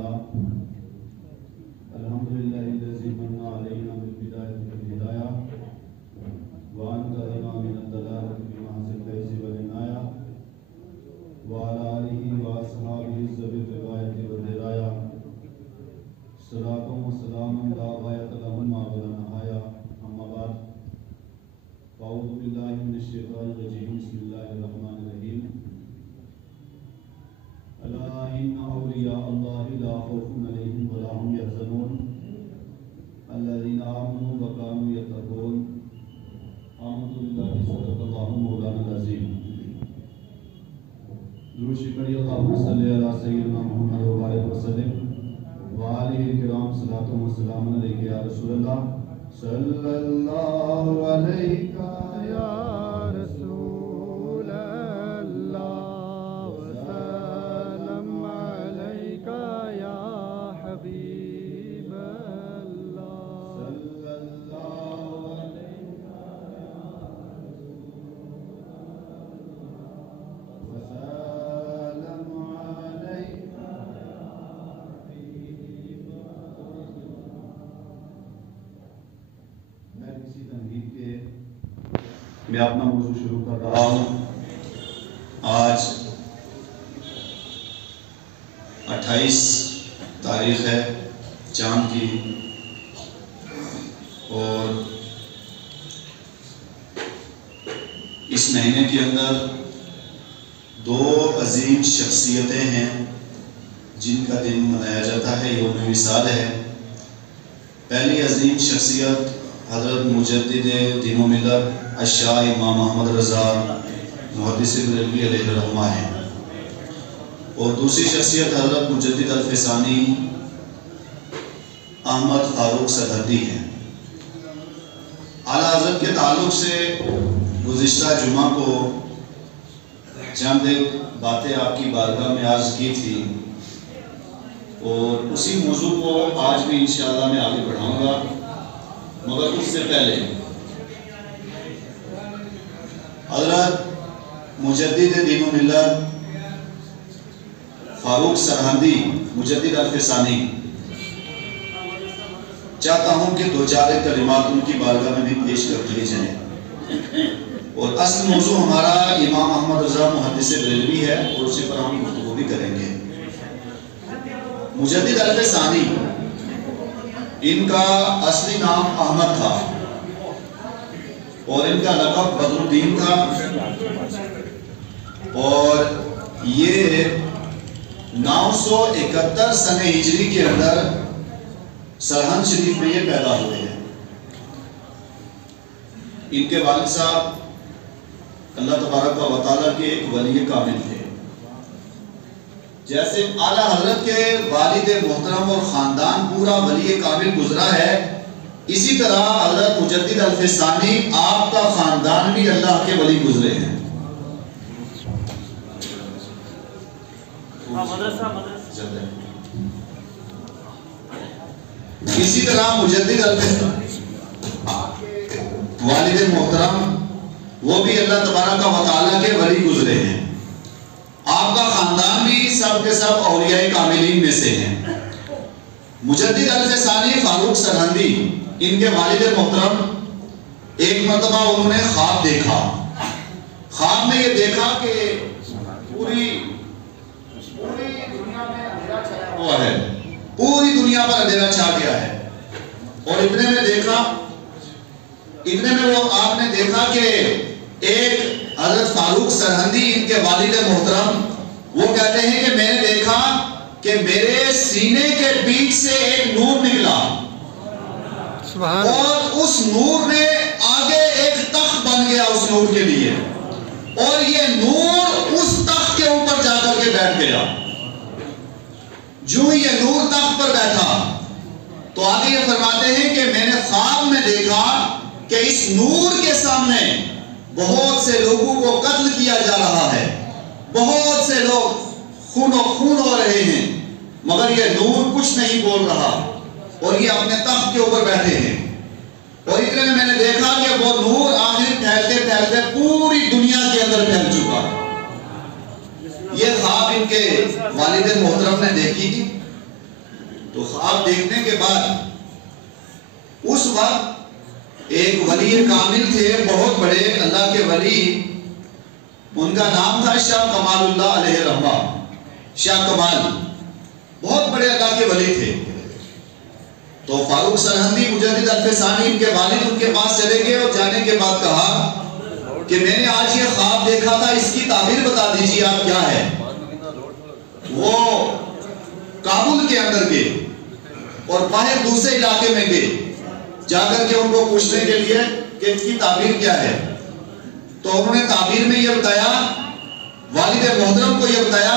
تعالی الحمدللہ الذی من علینا بالبدایۃ والہدایہ وانقذنا من الضلالۃ بمحض الفیض والعنایہ وعلی آلہ واصحابہ ذوی الرعایۃ والدرایہ صلاۃ و سلام لا غایۃ لہم ولا نہایہ اما بعد اعوذ باللہ من الشیطان الرجیم بسم اللہ الرحمن الرحیم الا ان اولیاء اللہ لا خوف علیہم ولا هم یحزنون الذین آمنوا وکانوا یتقون آمنت باللہ صدق اللہ مولانا العظیم درود شریف پڑھیے اللہم صلی علی سیدنا محمد وبارک وسلم وآلہ کرام صلاۃ و سلام علیک یا رسول اللہ صلی اللہ علیہ یا رسول اللہ وسلم علیک یا حبیب اللہ صلی اللہ علیہ وسلم علیک میں اپنا موضوع شروع کر رہا ہوں۔ آج 28 تاریخ ہے چاند کی، اور اس مہینے کے اندر دو عظیم شخصیتیں ہیں جن کا دن منایا جاتا ہے، یوم وصال ہے۔ پہلی عظیم شخصیت حضرت مجدد دین و ملت الشاہ امام محمد رضا محدث بریلوی علیہ الرحمہ ہے، اور دوسری شخصیت حضرت مجدد الفسانی احمد فاروق سرحدی ہے۔ اعلیٰ حضرت کے تعلق سے گزشتہ جمعہ کو چند ایک باتیں آپ کی بارگاہ میں عرض کی تھی، اور اسی موضوع کو آج بھی انشاءاللہ میں آگے بڑھاؤں گا، مگر اس سے پہلے حضرت مجدد دین و ملت فاروق سرحدی مجدد الفسانی چاہتا ہوں کہ دو چار کلمات ان کی بارگاہ میں بھی پیش کر دیے جائیں، اور اصل موضوع ہمارا امام محمد رضا محدث بریلوی ہے، اور اسی پر ہم گفتگو بھی کریں گے۔ مجدد الفسانی، ان کا اصلی نام احمد تھا، اور ان کا لقب بدر الدین تھا، اور یہ 971 سنہ ہجری کے اندر سرہند شریف میں یہ پیدا ہوئے ہیں۔ ان کے والد صاحب اللہ تبارک و تعالیٰ کے ایک ولی کامل تھے۔ جیسے اعلیٰ حضرت کے والد محترم اور خاندان پورا ولی کامل گزرا ہے، اسی طرح حضرت مجدد الفسانی آپ کا خاندان بھی اللہ کے ولی گزرے ہیں۔ اسی طرح مجدد الفسانی والد محترم وہ بھی اللہ تبارک و تعالیٰ کے ولی گزرے ہیں۔ آپ کا خاندان بھی سب کے سب اولیاء کاملین میں سے ہیں۔ مجدد الفسانی فاروق سرہندی، ان کے والد محترم ایک مرتبہ انہوں نے خواب دیکھا۔ خواب میں یہ دیکھا کہ پوری دنیا میں اندھیرا چھایا ہوا ہے، پوری دنیا پر اندھیرا چھا گیا ہے، اور اتنے میں وہ آپ نے دیکھا کہ ایک حضرت فاروق سرہندی ان کے والد محترم وہ کہتے ہیں کہ میں نے دیکھا کہ میرے سینے کے بیچ سے ایک نور نکلا، اور اس نور نے آگے ایک تخت بن گیا اس نور کے لیے، اور یہ نور اس تخت کے اوپر جا کر کے بیٹھ گیا۔ جو یہ نور تخت پر بیٹھا تو آگے یہ فرماتے ہیں کہ میں نے خواب میں دیکھا کہ اس نور کے سامنے بہت سے لوگوں کو قتل کیا جا رہا ہے، بہت سے لوگ خون ہو رہے ہیں، مگر یہ نور کچھ نہیں بول رہا، اور یہ اپنے تخت کے اوپر بیٹھے ہیں۔ اور اتنے میں نے دیکھا کہ وہ نور آخر پھیلتے پھیلتے پوری دنیا کے اندر پھیل چکا۔ یہ خواب ان کے والد محترم نے دیکھی تھی، تو خواب دیکھنے کے بعد اس وقت ایک ولی کامل تھے، بہت بڑے اللہ کے ولی، ان کا نام تھا شاہ کمال اللہ علیہ رحمہ، شاہ کمال، بہت بڑے اللہ کے ولی تھے۔ تو فاروق سرہندی مجدد الفسانی ان کے والد ان کے پاس چلے گئے اور جانے کے بعد کہا کہ میں نے آج یہ خواب دیکھا تھا، اس کی تعبیر بتا دیجیے آپ کیا ہے۔ وہ کابل کے اندر گئے اور باہر دوسرے علاقے میں گئے، جا کر کے ان کو پوچھنے کے لیے کہ اس کی تعبیر کیا ہے۔ تو انہوں نے تعبیر میں یہ بتایا، والد محترم کو یہ بتایا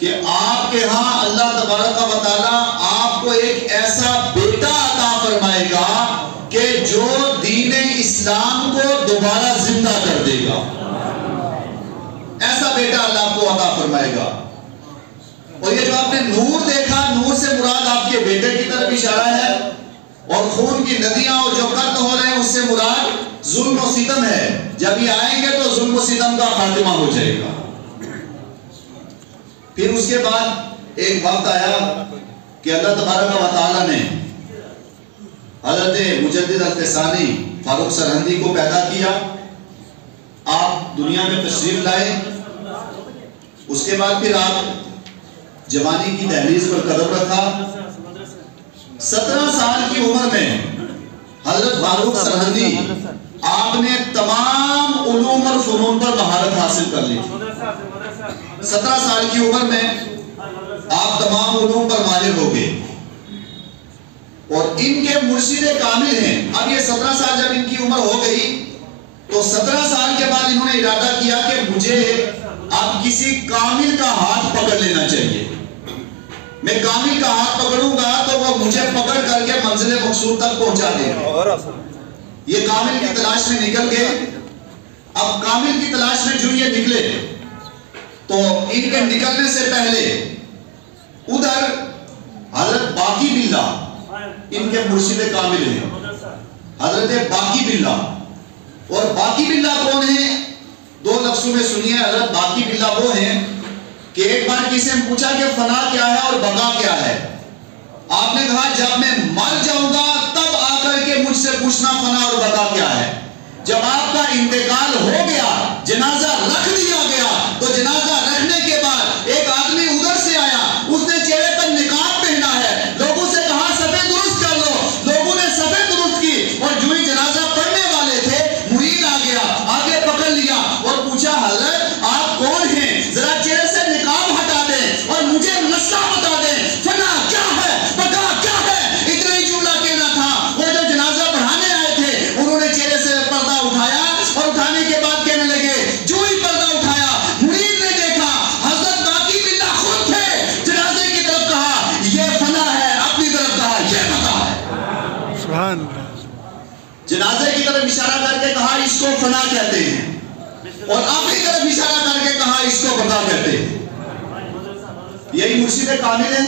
کہ آپ کے ہاں اللہ تبارک و تعالیٰ آپ کو ایک ایسا بیٹا عطا فرمائے گا کہ جو دین اسلام کو دوبارہ زندہ کر دے گا، ایسا بیٹا اللہ آپ کو عطا فرمائے گا۔ اور یہ جو آپ نے نور دیکھا، نور سے مراد آپ کے بیٹے کی طرف اشارہ ہے، اور خون کی ندیاں اور جو قتل ہو رہے ہیں اس سے مراد ظلم و ستم ہے، جب یہ آئیں گے تو ظلم و ستم کا خاتمہ ہو جائے گا۔ پھر اس کے بعد ایک وقت آیا کہ اللہ تبارک و تعالیٰ نے حضرت مجدد الفسانی فاروق سرہندی کو پیدا کیا، آپ دنیا میں تشریف لائے۔ اس کے بعد پھر آپ جوانی کی دہلیز پر قدم رکھا۔ 17 سال کی عمر میں حضرت فاروق سرہندی آپ نے تمام علوم اور فنون پر مہارت حاصل کر لی۔ 17 سال کی عمر میں آپ تمام علوم پر ماہر ہو گئے، اور ان کے مرشد کامل ہیں۔ اب یہ 17 سال جب ان کی عمر ہو گئی تو 17 سال کے بعد انہوں نے ارادہ کیا کہ مجھے اب کسی کامل کا ہاتھ پکڑ لینا چاہیے، میں کامل کا ہاتھ پکڑوں گا تو وہ مجھے پکڑ کر کے منزل مقصود تک پہنچا دے گا۔ یہ کامل کی تلاش میں نکل گئے۔ اب کامل کی تلاش میں جو یہ نکلے تو ان کے نکلنے سے پہلے ادھر حضرت باقی باللہ ان کے مرشد کامل ہیں، حضرت باقی باللہ۔ اور باقی باللہ کون ہیں؟ 2 لفظوں میں سنیے۔ حضرت باقی باللہ وہ ہیں کہ ایک بار کسی نے پوچھا کہ فنا کیا ہے اور بقا کیا ہے؟ آپ نے کہا جب میں مر جاؤں گا تب آ کر کے مجھ سے پوچھنا فنا اور بقا کیا ہے۔ جب آپ کا انتقال ہو گیا، جنازہ رکھ دیا گیا، تو جنازہ رکھنے کے بعد ایک آدمی ادھر سے آیا، اس نے چہرے پر نقاب پہنا ہے، لوگوں سے کہا صفیں درست کر لو، لوگوں نے صفیں درست کی، اور جو ہی جنازہ پڑھنے والے تھے مرید آ گیا، آگے پکڑ لیا اور پوچھا حضرت آپ کون ہیں؟ ذرا چہرے سے نقاب ہٹا دیں اور مجھے مسئلہ بتا دیں، فنا کیا ہے، بقا کیا ہے؟ اتنا ہی جملہ کہنا تھا۔ وہ جو جنازہ پڑھانے آئے تھے انہوں نے چہرے سے پردہ اٹھایا، اور اٹھانے کے بعد کہنے لگے، جو ہی پردہ اٹھایا مرید نے دیکھا حضرت باقی باللہ خود تھے، جنازے کی طرف کہا یہ فنا ہے، اپنی طرف کہا یہ بقا ہے۔ سبحان اللہ۔ جنازے کی طرف اشارہ کر کے کہا اس کو فنا کہتے ہیں، اور اپنی طرف اشارہ کر کے کہا اس کو بقا کہتے ہیں۔ یہی مرشد کامل ہیں۔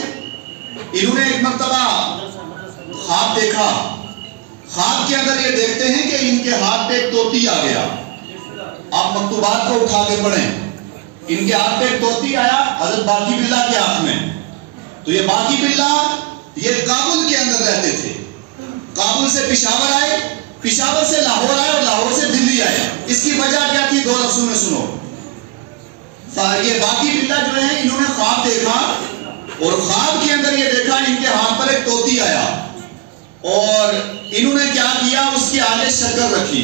انہوں نے ایک مرتبہ خواب دیکھا، خواب کے اندر یہ دیکھتے ہیں کہ ان کے ہاتھ پہ ایک طوطی آ گیا۔ آپ مکتوبات کو اٹھا کے پڑھیں، ان کے ہاتھ پہ ایک طوطی آیا حضرت باقی باللہ کے ہاتھ میں۔ تو یہ باقی باللہ یہ کابل کے اندر رہتے تھے، کابل سے پشاور آئے، پشاور سے لاہور آئے، اور لاہور سے دلی آئے۔ اس کی وجہ کیا تھی؟ 2 لفظوں میں سنو۔ یہ باقی باللہ جو ہیں انہوں نے خواب دیکھا، اور خواب کے اندر یہ دیکھا ان کے ہاتھ پر ایک طوطی آیا، اور انہوں نے کیا کیا؟ اس کے آگے شکر رکھی،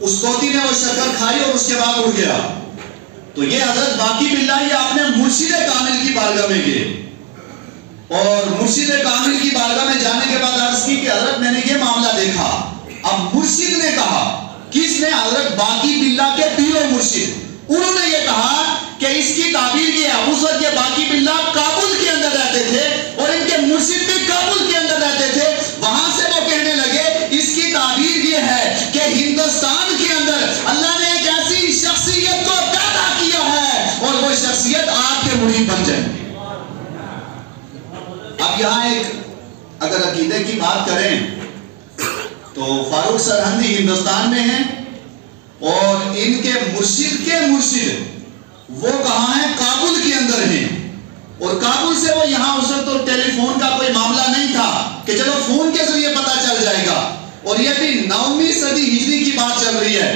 اس طوطی نے وہ شکر کھائی اور اس کے بعد اڑ گیا۔ تو یہ حضرت باقی باللہ یہ اپنے مرشد کامل کی بارگاہ میں گئے، اور مرشد کامل کی بارگاہ میں جانے کے بعد عرض کی کہ حضرت میں نے یہ معاملہ دیکھا۔ اب مرشد نے کہا، کس نے؟ حضرت باقی باللہ کے پیر و مرشد، انہوں نے یہ کہا کہ اس کی تعبیر یہ ہے۔ اس وقت یہ باقی باللہ کابل کے اندر رہتے تھے، اور ان کے مرشد بھی کابل کے اندر رہتے تھے۔ وہاں سے وہ کہنے لگے اس کی تعبیر یہ ہے کہ ہندوستان کے اندر اللہ نے ایک ایسی شخصیت کو پیدا کیا ہے، اور وہ شخصیت آپ کے مرید بن جائیں گے۔ اب یہاں ایک اگر عقیدے کی بات کریں تو فاروق سرہندی ہندوستان میں ہیں، اور ان کے مرشد وہ کہاں ہیں؟ کابل کے اندر ہیں، اور کابل سے وہ یہاں اس وقت تو ٹیلی فون کا کوئی معاملہ نہیں تھا کہ چلو فون کے ذریعے پتہ چل جائے گا، اور یہ بھی 9ویں صدی ہجری کی بات چل رہی ہے،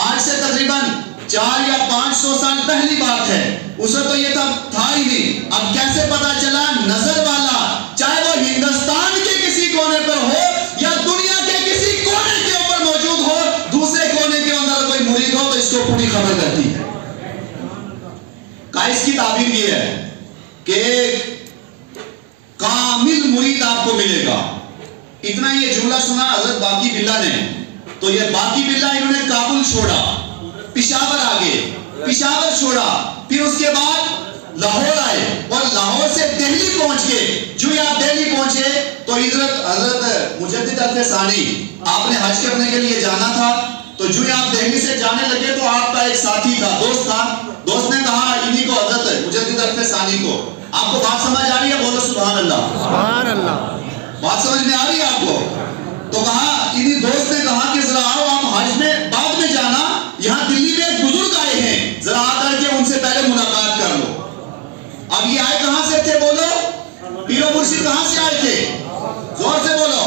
آج سے تقریباً 400 یا 500 سال پہلی بات ہے، اس وقت تو یہ تھا ہی نہیں۔ اب کیسے پتہ چلا؟ نظر والا چاہے وہ ہندوستان کے کسی کونے پر ہو یا دنیا کے کسی کونے کے اوپر موجود ہو، دوسرے کونے کے اندر کوئی مرید ہو تو اس کو پوری خبر رہتی ہے۔ اس کی تعبیر یہ ہے کہ کامل مرید آپ کو ملے گا۔ اتنا یہ جملہ سنا حضرت باقی بلّہ نے، تو یہ باقی بلّہ انہوں نے کابل چھوڑا، پشاور آگے، پشاور چھوڑا، پھر اس کے بعد لاہور آئے اور لاہور سے دہلی پہنچ گئے۔ جو آپ دہلی پہنچے تو حضرت مجدد الف ثانی آپ نے حج کرنے کے لیے جانا تھا، تو جو آپ دہلی سے جانے لگے تو آپ کا ایک ساتھی تھا، دوست تھا، دوست نے کہا انہی کو حضرت مجدد الف ثانی کو، آپ کو بات سمجھ آ رہی ہے؟ بولو سبحان اللہ، سبحان اللہ، بات سمجھ میں آ رہی ہے آپ کو؟ تو کہا انہی دوست نے کہا کہ ذرا آؤ آپ حج میں بعد میں جانا، یہاں دلی میں ایک بزرگ آئے ہیں، ذرا آ کر کے ان سے پہلے ملاقات کر لو۔ اب یہ آئے کہاں سے تھے؟ بولو، پیر و مرشد کہاں سے آئے تھے؟ زور سے بولو،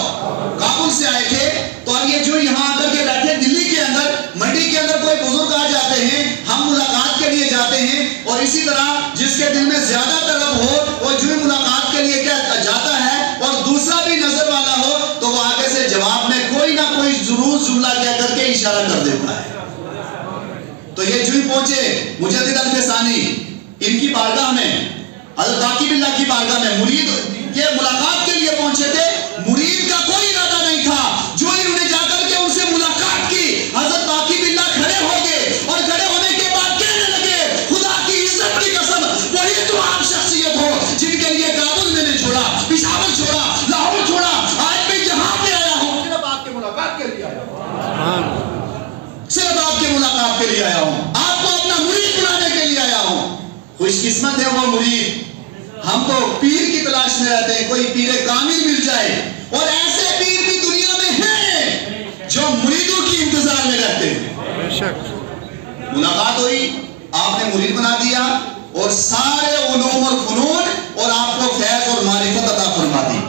کابل سے آئے تھے۔ تو اب یہ جو یہاں آ کر کے بیٹھے دلی کے اندر، منڈی کے اندر کوئی بزرگ آ جاتے ہیں، ہم ملاقات کے لیے جاتے ہیں، اور اسی طرح جس کے دل میں زیادہ طلب ہو وہ جو ملاقات کے لیے کیا جاتا ہے، اور دوسرا بھی نظر والا ہو تو وہ آگے سے جواب میں کوئی نہ کوئی ضرور جملہ کہہ کر کے اشارہ کر دیتا ہے۔ تو یہ جو ہی پہنچے مجدد الف ثانی، ان کی بارگاہ میں، حضرت باقی بلّہ کی بارگاہ میں، مرید یہ ملاقات کے لیے پہنچے تھے، مرید کا کوئی ارادہ نہیں تھا۔ جو انہوں نے جا کر کے ان سے ملاقات کی، حضرت باقی بلّہ کھڑے ہو گئے، اور کھڑے ہونے کے بعد کہنے لگے خدا کی عزت کی قسم وہی تو آپ شخصیت ہو جن کے لیے کابل میں نے چھوڑا، پشاور چھوڑا، لاہور چھوڑا، آج میں یہاں پہ آیا ہوں، صرف آپ کے ملاقات کے لیے آیا ہوں، صرف آپ کے ملاقات کے لیے آیا ہوں، آپ کو اپنا مرید بنانے کے لیے آیا ہوں۔ خوش قسمت ہے وہ مرید، ہم تو پیر کی تلاش میں رہتے ہیں، کوئی پیر کامل مل جائے، اور ایسے پیر بھی دنیا میں ہیں جو مریدوں کی انتظار میں رہتے ہیں۔ بے شک ملاقات ہوئی، آپ نے مرید بنا دیا، اور سارے علوم اور فنون اور آپ کو فیض اور معرفت عطا فرما دی۔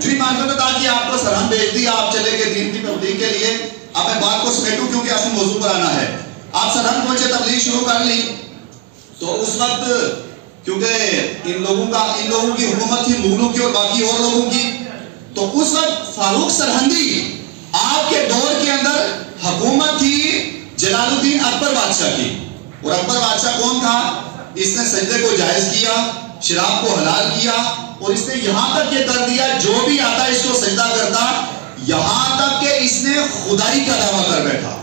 جو ہی معرفت عطا کی، آپ کو سرہم بھیج دیا، آپ چلے گئے دین کی تبلیغ کے لیے۔ اب میں بات کو سمیٹوں کیونکہ اصل موضوع پر آنا ہے۔ آپ سرہم پہنچے، تبلیغ شروع کر لی، تو اس وقت کیونکہ ان لوگوں کی حکومت تھی، مغلوں کی اور باقی اور لوگوں کی، تو اس وقت فاروق سرہندی آپ کے دور کے اندر حکومت تھی جلال الدین اکبر بادشاہ کی۔ اور اکبر بادشاہ کون تھا؟ اس نے سجدے کو جائز کیا، شراب کو حلال کیا، اور اس نے یہاں تک یہ کر دیا جو بھی آتا اس کو سجدہ کرتا، یہاں تک کہ اس نے خدائی کا دعویٰ کر بیٹھا،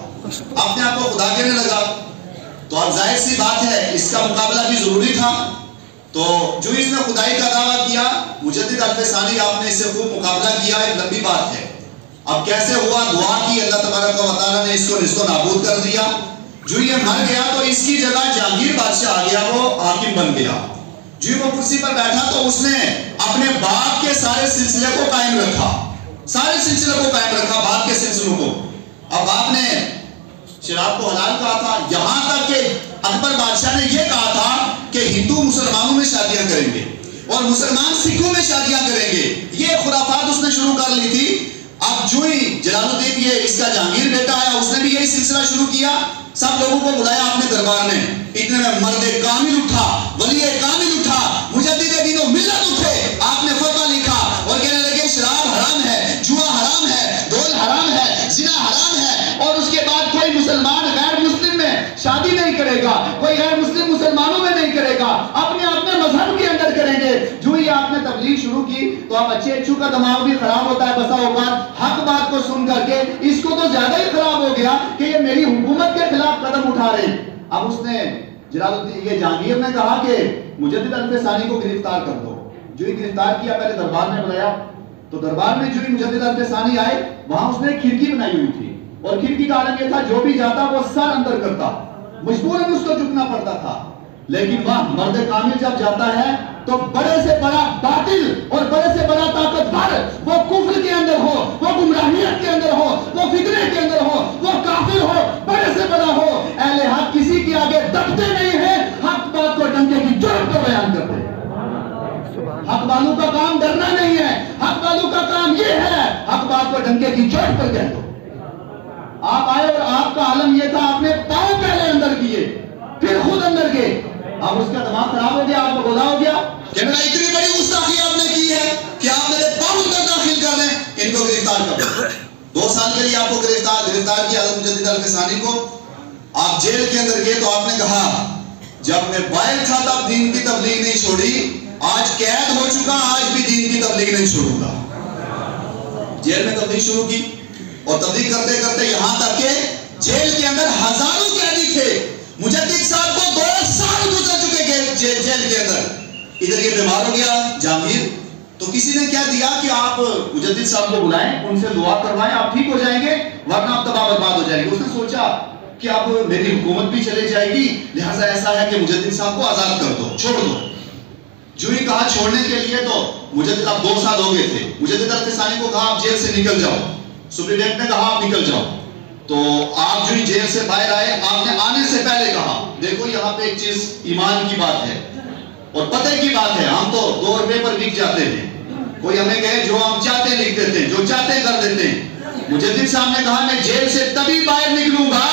اپنے آپ کو خدا کہنے لگا۔ تو اب ظاہر سی بات ہے اس کا مقابلہ بھی ضروری تھا، تو جو اس نے خدائی کا دعویٰ کیا، مجدد الف ثانی آپ نے اس سے خوب مقابلہ کیا، ایک لمبی بات ہے۔ اب کیسے ہوا؟ دعا کی، اللہ تبارک و تعالیٰ نے اس کو نصف و نابود کر دیا۔ جو یہ مر گیا تو اس کی جگہ جہانگیر بادشاہ آ گیا، وہ حاکم بن گیا۔ جو وہ کرسی پر بیٹھا تو اس نے اپنے باپ کے سارے سلسلے کو قائم رکھا، سارے سلسلے کو قائم رکھا، باپ کے سلسلوں کو۔ اب آپ نے شراب کو حلال کہا تھا، یہاں تک کہ اکبر بادشاہ نے یہ کہا تھا کہ ہندو مسلمانوں میں شادیاں کریں گے اور مسلمان سکھوں میں شادیاں کریں گے، یہ خرافات اس نے شروع کر لی تھی۔ اب جو ہی جلال الدین یہ اس کا جہانگیر بیٹا آیا، اس نے بھی یہی سلسلہ شروع کیا، سب لوگوں کو بلایا اپنے دربار میں۔ اتنے میں مرد کامل اٹھا، ولی کامل اٹھا، مجدد دین و ملت اٹھے، آپ نے فتویٰ لکھا اور کہنے لگے شراب حرام ہے، جوا حرام ہے، ڈول حرام ہے، زنا حرام ہے، اور اس کے بعد کوئی مسلمان غیر مسلم میں شادی نہیں کرے گا، کوئی غیر مسلم مسلمانوں میں نہیں کرے گا، اپنے مذہب کے اندر کریں گے۔ جو ہی آپ نے تبلیغ شروع کی تو اب اچھے اچھو کا دماغ بھی خراب ہوتا ہے بسا اوقات، حق بات کو سن کر کے اس کو تو زیادہ ہی خراب ہو گیا کہ یہ میری حکومت کے خلاف قدم اٹھا رہے ہیں۔ اب اس نے جلال الدین یہ جہانگیر نے کہا کہ مجدد الف ثانی کو گرفتار کر دو۔ جو ہی گرفتار کیا، پہلے دربار میں بلایا، تو دربار میں جو ہی مجدد الف ثانی آئے، وہاں اس نے ایک کھڑکی بنائی ہوئی تھی، اور کھڑکی کا عالم یہ تھا جو بھی جاتا وہ سر اندر کرتا، مجبوراً اس کو جھکنا پڑتا تھا۔ لیکن وہاں مرد کامل جب جاتا ہے تو بڑے سے بڑا باطل اور بڑے سے بڑا طاقتور، وہ کفر کے اندر ہو، وہ گمراہیت کے اندر ہو، وہ فتنے کے اندر ہو، وہ کافر ہو، بڑے سے بڑا ہو، اہل حق کسی کے آگے دبتے نہیں ہیں، حق بات کو ڈنکے کی جوڑ کر بیان کرتے ہیں۔ والوں کا کام ڈرنا نہیں ہے، حق والوں کا کام یہ ہے حق بات کو ڈنکے کی چوٹ پر کہہ دو۔ آپ آئے اور آپ کا عالم یہ تھا، آپ نے پاؤں پہلے اندر کیے پھر خود اندر گئے، اب اس کا دماغ خراب ہو گیا، آپ کو گولا ہو گیا کہ میں اتنی بڑی گستاخی آپ نے کی ہے کہ آپ میرے پاؤں اندر داخل کر لیں، ان کو گرفتار کر دیں۔ 2 سال کے لیے آپ کو گرفتار کیا حضرت مجدد الفسانی کو۔ آپ جیل کے اندر گئے تو آپ نے کہا جب میں باہر تھا تب دین کی تبلیغ نہیں چھوڑی، آج قید ہو چکا آج بھی دین کی تبلیغ نہیں چھوڑوں گا۔ جیل میں تبلیغ شروع کی اور تبلیغ کرتے کرتے یہاں تک کہ جیل کے اندر ہزاروں قیدی تھے، مجدد صاحب کو 2 سال گزر چکے جیل کے اندر۔ ادھر یہ بیمار ہو گیا جہانگیر، تو کسی نے کیا دیا کہ آپ مجدد صاحب کو بلائیں، ان سے دعا کروائیں، آپ ٹھیک ہو جائیں گے ورنہ آپ تباہ برباد ہو جائیں گے۔ اس نے سوچا کہ اب میری حکومت بھی چلے جائے گی، لہٰذا ایسا ہے کہ مجدد صاحب کو آزاد کر دو، چھوڑ دو۔ جو ہی کہا چھوڑنے کے لیے تو مجدد اب 2 سال ہو گئے تھے، مجدد الفسانی کو کہا آپ جیل سے نکل جاؤ، سپرینٹینڈنٹ نے کہا آپ نکل جاؤ۔ تو آپ جو ہی جیل سے باہر آئے، آپ نے آنے سے پہلے کہا دیکھو یہاں پہ ایک چیز ایمان کی بات ہے اور پتہ کی بات ہے، ہم تو 2 روپے پر بک جاتے ہیں، کوئی ہمیں کہے جو ہم چاہتے ہیں لکھ دیتے ہیں، جو چاہتے ہیں کر دیتے ہیں۔ مجدد صاحب نے کہا میں جیل سے تبھی باہر نکلوں گا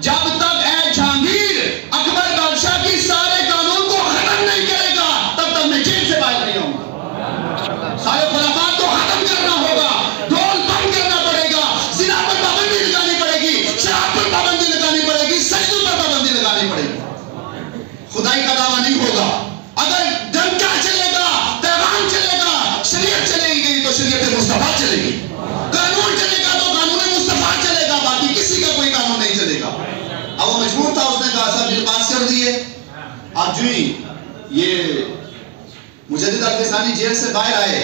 جب تک اے جہانگیر اکبر بادشاہ کی سارے قانون کو ختم نہیں کرے گا تب تک میں جیل سے باہر نہیں آؤں گا۔ سارے خلافات کو ختم کرنا ہوگا، ڈول بند کرنا پڑے گا، زنا پر پابندی لگانی پڑے گی، شراب پر پابندی لگانی پڑے گی، سجدوں پر پابندی لگانی پڑے گی۔ خدائی کا دعویٰ نہیں ہوگا، اگر ڈنکا چلے گا، پیغام چلے گا، شریعت چلے گی تو شریعت مصطفیٰ چلے گی، قانون چلے گا تو قانون مصطفیٰ چلے گا، باقی کسی کا کوئی قانون نہیں چلے گا۔ اب وہ مجبور تھا، اس نے کہا سب بل پاس کر دیے۔ اب جو ہی یہ مجدد الفسانی جیل سے باہر آئے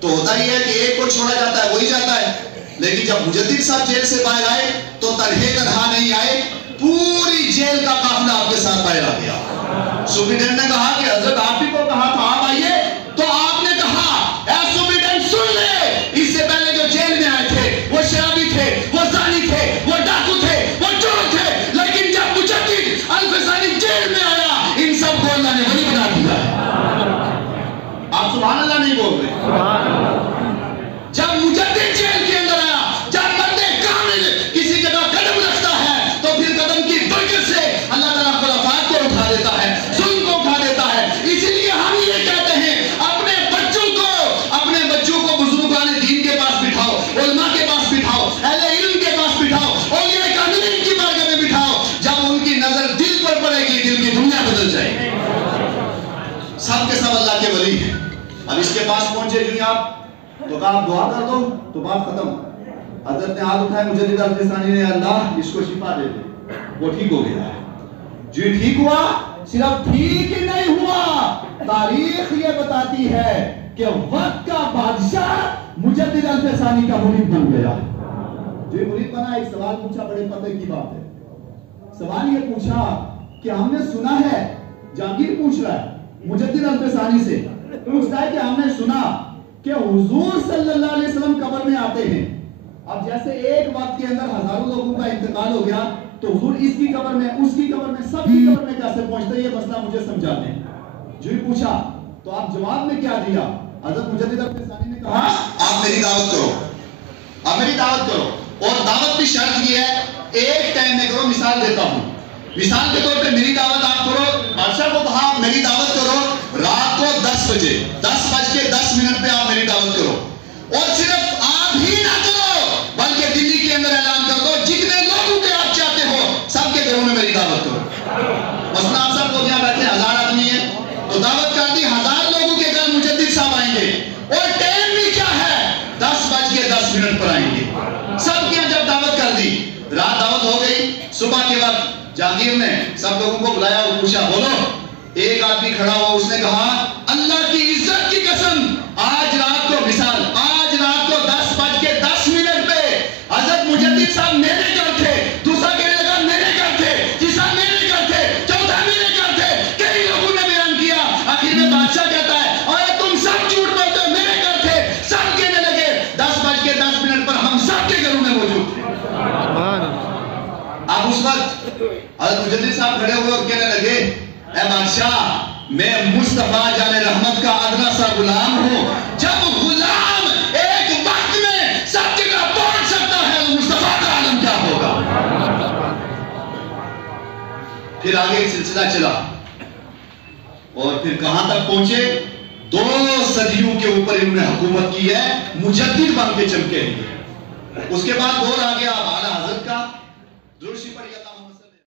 تو ہوتا ہی ہے کہ ایک کو چھوڑا جاتا ہے وہی جاتا ہے، لیکن جب مجدد صاحب جیل سے باہر آئے تو تنہا نہیں آئے، پوری جیل کا قافلہ آپ کے ساتھ باہر آ گیا۔ سپرینٹینڈنٹ نے کہا کہ حضرت آپ ہی کو کہا تھا آپ آئیے، تو آپ نے کہا اے سپرینٹینڈنٹ سن لے، اس سے پہلے جو جیل میں آئے تھے وہ شرابی تھے، وہ زانی تھے، وہ ڈاکو تھے، وہ چور تھے، لیکن جب مجدد الفسانی جیل میں آیا ان سب کو اللہ نے ولی بنا دیا۔ آپ سبحان اللہ نہیں بول رہے؟ جب مجدد جیل کے اندر آیا، جب بندے کامل کسی جگہ قدم رکھتا ہے تو پھر قدم کی برکت سے اللہ تعالیٰ خلافات کو اٹھا دیتا ہے، ظلم کو اٹھا دیتا ہے۔ اس لیے ہم یہ کہتے ہیں اپنے بچوں کو بزرگان دین کے پاس بٹھاؤ، علماء کے پاس بٹھاؤ، اہل علم کے پاس بٹھاؤ، اولیاء کاملین کی بارگاہ میں بٹھاؤ۔ جب ان کی نظر دل پر پڑے گی دل کی دنیا بدل جائے گی۔ سب کے سب اللہ کے ولی ہیں۔ اب اس کے پاس پہنچے جو آپ تو کہا آپ دعا کر دو تو بات ختم۔ حضرت نے ہاتھ اٹھائے، مجدد الفسانی نے اللہ اس کو شفا دے دے، وہ ٹھیک ہو گیا ہے۔ جو ٹھیک ہوا، صرف ٹھیک ہی نہیں ہوا، تاریخ یہ بتاتی ہے کہ وقت کا بادشاہ مجدد الفسانی کا مرید بن گیا۔ جو مرید بنا ایک سوال پوچھا، بڑے پتہ کی بات ہے۔ سوال یہ پوچھا کہ ہم نے سنا ہے، جہانگیر پوچھ رہا ہے مجدد الفسانی سے، پوچھتا ہے کہ ہم نے سنا کہ حضور صلی اللہ علیہ وسلم قبر میں آتے ہیں۔ اب جیسے ایک وقت کے اندر ہزاروں لوگوں کا انتقال ہو گیا تو حضور اس کی قبر میں، اس کی قبر میں، سب کی قبر میں کیسے پہنچتے؟ یہ مسئلہ مجھے سمجھا دیں۔ جو ہی پوچھا تو آپ جواب میں کیا دیا؟ حضرت مجدد الفسانی نے کہا آپ میری دعوت کرو، آپ میری دعوت کرو، اور دعوت کی شرط یہ ہے ایک ٹائم میں کرو۔ مثال دیتا ہوں، مثال کے طور پہ میری دعوت آپ کرو۔ بادشاہ کو کہا میری دعوت کرو رات کو 10 بجے، 10:10 پہ آپ میری دعوت کرو، اور صرف آپ ہی نہ کرو بلکہ دلی کے اندر اعلان کر دو جتنے لوگوں کے آپ چاہتے ہو سب کے گھروں میں میری دعوت کرو۔ مثلا آپ سب لوگ یہاں بیٹھے 1000 آدمی ہیں تو دعوت کر دی، 1000 لوگوں کے گھر مجدد صاحب آئیں گے، اور ٹائم بھی کیا ہے 10:10 پر آئیں گے۔ سب کی جب دعوت کر دی، رات دعوت ہو گئی، صبح کے وقت جہانگیر نے سب لوگوں کو بلایا اور پوچھا بولو۔ ایک آدمی کھڑا ہوا، اس نے کہا اللہ کی عزت کی قسم آج رات کو، مثال آج رات کو 10:10 پہ حضرت مجدد صاحب میرے گھر تھے، دوسرا کہنے لگا میرے گھر تھے، تیسرا میرے گھر تھے، چوتھا میرے گھر تھے، کئی لوگوں نے بیان کیا۔ آخر میں بادشاہ کہتا ہے اور تم سب جھوٹ بولتے ہو، میرے گھر تھے۔ سب کہنے لگے 10:10 پر ہم سب کے گھروں میں موجود تھے۔ اب اس وقت حضرت مجدد صاحب کھڑے ہوئے اور کہنے لگے اے بادشاہ میں مصطفیٰ جان رحمت کا ادنا سا غلام ہوں. جب غلام ایک وقت میں سب جگہ پہنچ سکتا ہے تو مصطفیٰ کا عالم کیا ہوگا. پھر آگے ایک سلسلہ چلا اور پھر کہاں تک پہنچے؟ 2 صدیوں کے اوپر انہوں نے حکومت کی ہے، مجدد بن کے چمکے. اس کے بعد دور آ گیا اعلیٰ حضرت کا. درود شریف پڑھیے.